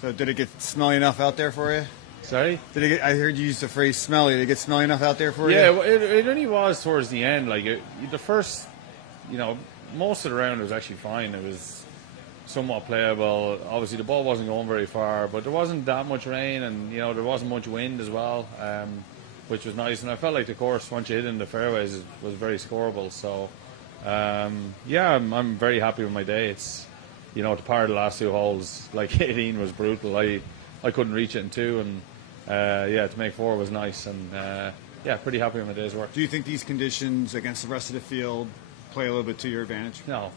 So did it get smelly enough out there for you? Sorry? I heard you use the phrase smelly. Did it get smelly enough out there for you? Yeah, it only was towards the end. Like, the first, most of the round was actually fine. It was somewhat playable. Obviously, the ball wasn't going very far, but there wasn't that much rain, and, there wasn't much wind as well, which was nice. And I felt like the course, once you hit in the fairways, was very scoreable. So, I'm very happy with my day. It's, to par the last 2 holes, like 18 was brutal. I couldn't reach it in 2, and to make 4 was nice, and pretty happy with my day's work. Do you think these conditions against the rest of the field play a little bit to your advantage? No.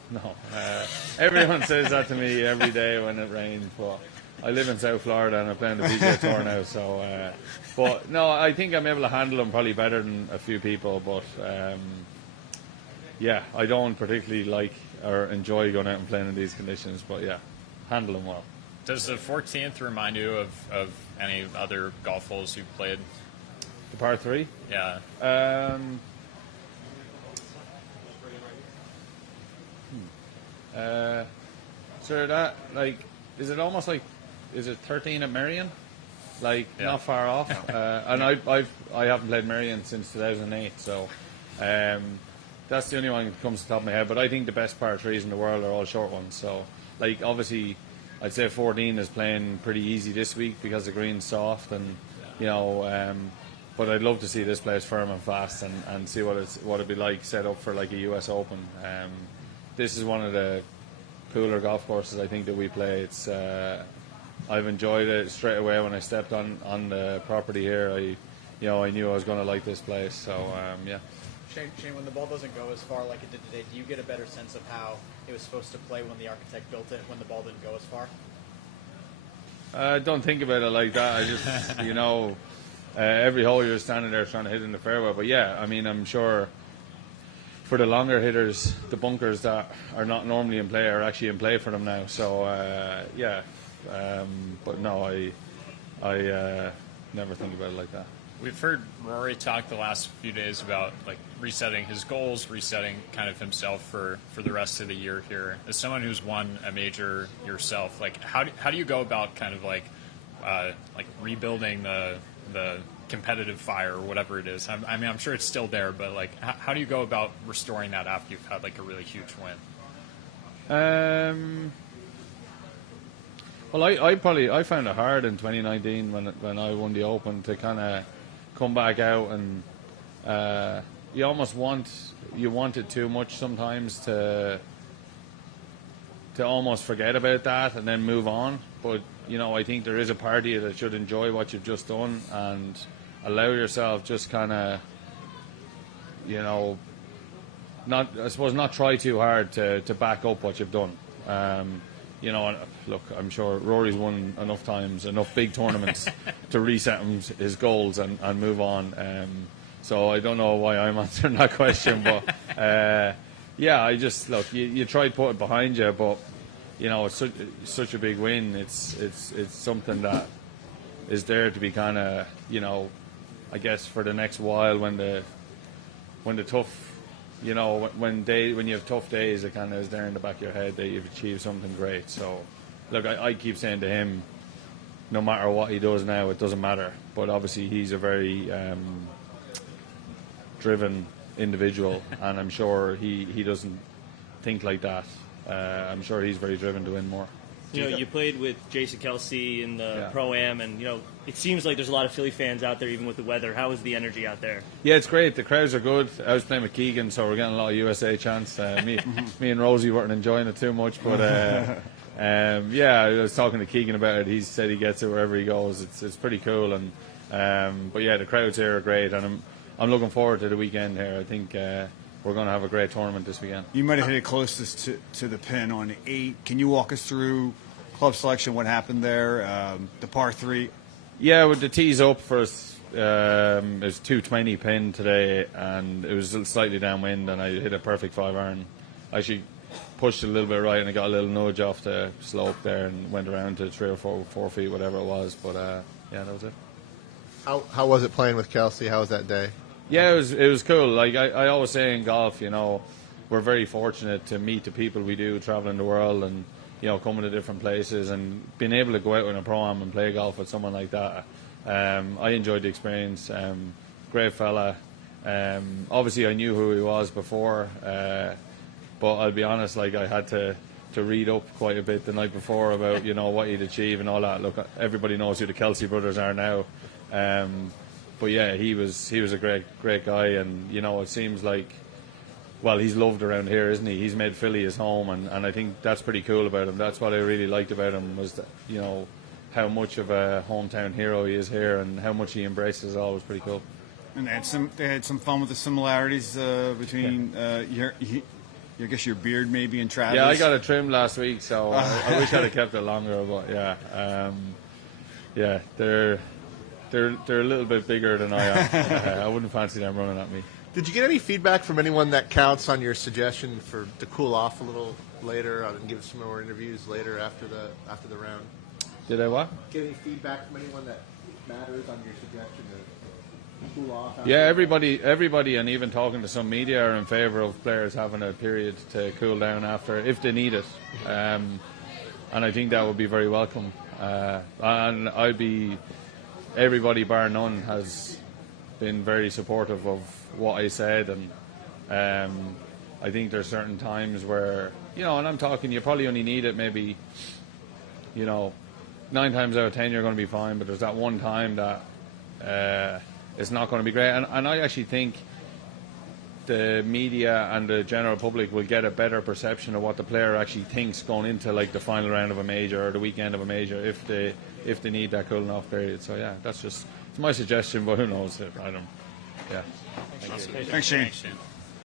Everyone says that to me every day when it rains, but I live in South Florida and I'm playing the PGA Tour now, so but no, I think I'm able to handle them probably better than a few people, but I don't particularly like or enjoy going out and playing in these conditions, but handle them well. Does the 14th remind you of any other golf holes you've played? The par 3? Yeah. So that, like, is it almost like, is it 13 at Merion? Like, not far off. And I haven't played Merion since 2008, so that's the only one that comes to the top of my head. But I think the best par 3s in the world are all short ones. So, like, obviously, I'd say 14 is playing pretty easy this week because the green's soft, and but I'd love to see this place firm and fast and see what it'd be like set up for like a US Open. This is one of the cooler golf courses I think that we play. It's I've enjoyed it straight away when I stepped on the property here. I knew I was going to like this place. So Shane, when the ball doesn't go as far like it did today, do you get a better sense of how it was supposed to play when the architect built it, when the ball didn't go as far? I don't think about it like that. I just, every hole you're standing there trying to hit in the fairway. But I'm sure for the longer hitters, the bunkers that are not normally in play are actually in play for them now. So, but no, I never think about it like that. We've heard Rory talk the last few days about like resetting his goals, resetting kind of himself for the rest of the year here. As someone who's won a major yourself, like how do you go about kind of like rebuilding the competitive fire or whatever it is? I'm sure it's still there, but like how do you go about restoring that after you've had like a really huge win? Well, I found it hard in 2019 when I won the Open to kind of come back out, and you almost want it too much sometimes to almost forget about that and then move on. But I think there is a part of you that should enjoy what you've just done and allow yourself just kind of not try too hard to back up what you've done. Look, I'm sure Rory's won enough times, enough big tournaments to reset his goals and move on. So I don't know why I'm answering that question, but I just look. You try to put it behind you, but it's such a big win. It's something that is there to be kind of I guess for the next while when the tough. When you have tough days, it kind of is there in the back of your head that you've achieved something great. So, look, I keep saying to him, no matter what he does now, it doesn't matter. But obviously, he's a very driven individual, and I'm sure he doesn't think like that. I'm sure he's very driven to win more. You played with Jason Kelsey in the Pro-Am, and, it seems like there's a lot of Philly fans out there, even with the weather. How is the energy out there? Yeah, it's great. The crowds are good. I was playing with Keegan, so we're getting a lot of USA chants. Me and Rosie weren't enjoying it too much, but I was talking to Keegan about it. He said he gets it wherever he goes. It's pretty cool, and but the crowds here are great, and I'm looking forward to the weekend here. I think we're going to have a great tournament this weekend. You might have hit it closest to the pin on 8. Can you walk us through club selection, what happened there, the par 3? Yeah, with the tees up for us, it was 220 pin today, and it was slightly downwind, and I hit a perfect 5-iron. I actually pushed it a little bit right, and I got a little nudge off the slope there and went around to 3 or 4 feet, whatever it was. But that was it. How was it playing with Kelsey? How was that day? Yeah, it was cool. Like I always say in golf, we're very fortunate to meet the people we do traveling the world, and coming to different places and being able to go out in a pro-am and play golf with someone like that. I enjoyed the experience. Great fella. Obviously, I knew who he was before, but I'll be honest, like I had to read up quite a bit the night before about what he'd achieve and all that. Look, everybody knows who the Kelsey brothers are now, but yeah, he was a great guy, and it seems like, well, he's loved around here, isn't he? He's made Philly his home, and I think that's pretty cool about him. That's what I really liked about him, was that, how much of a hometown hero he is here and how much he embraces it all was pretty cool. And they had some fun with the similarities between I guess your beard maybe and Travis. Yeah, I got it trimmed last week, so I wish I'd have kept it longer. But yeah, they're a little bit bigger than I am. I wouldn't fancy them running at me. Did you get any feedback from anyone that counts on your suggestion to cool off a little later and give some more interviews later after the round? Did I what? Get any feedback from anyone that matters on your suggestion to cool off? Yeah, everybody, and even talking to some media are in favour of players having a period to cool down after, if they need it. And I think that would be very welcome. And everybody bar none has been very supportive of what I said, and I think there's certain times where, and I'm talking, you probably only need it maybe, 9 times out of 10 you're going to be fine, but there's that one time that it's not going to be great. And I actually think the media and the general public will get a better perception of what the player actually thinks going into like the final round of a major or the weekend of a major if they need that cooling off period. So yeah, it's my suggestion, but who knows? I don't. Yeah. Thanks, Shane.